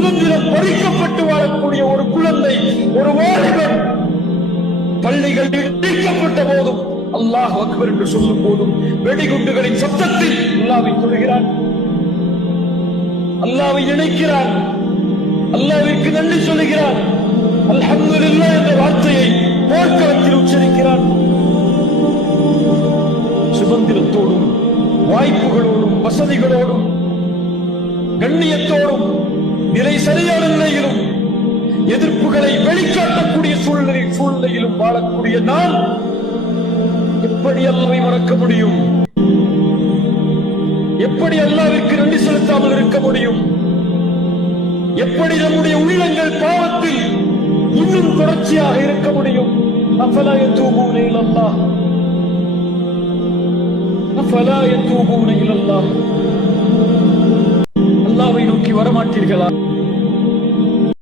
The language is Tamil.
சுதந்திரம் பறிக்கப்பட்டு வாழக்கூடிய ஒரு குழந்தை, ஒரு வாலிபன் பள்ளிகள் இடிக்கப்பட்ட போதும் அல்லாஹ் அக்பர் என்று சொல்லும் போதும் வெடிகுண்டுகளின் சத்தத்தில் அல்லாஹ்வை தொழுகிறான், அல்லாஹ்வை நினைக்கிறான், அல்லாஹ்விற்கு நன்றி சொல்லுகிறான், அல்ஹம்துலில்லாஹ் என்ற வார்த்தையை போர்க்களத்தில் உச்சரிக்கிறான். சுதந்திரத்தோடும் வாய்ப்புகளோடும் வசதிகளோடும் கண்ணியத்தோடும் நிலை சரியான நிலையிலும் எதிர்ப்புகளை வெளிக்காட்டக்கூடிய சூழ்நிலையிலும் வாழக்கூடிய நான் எப்படி அல்லாஹ்வை மறக்க முடியும்? எப்படி அல்லாஹ்விற்கு நன்றி செலுத்தாமல் இருக்க முடியும்? எப்படி நம்முடைய உள்ளங்கள் பாவத்தில் இன்னும் தொடர்ச்சியாக இருக்க முடியும்? அஃபலா யதூபூன இலல்லாஹ், அஃபலா யதூபூன இலல்லாஹ். அல்லாஹ்வை நோக்கி வரமாட்டீர்களா?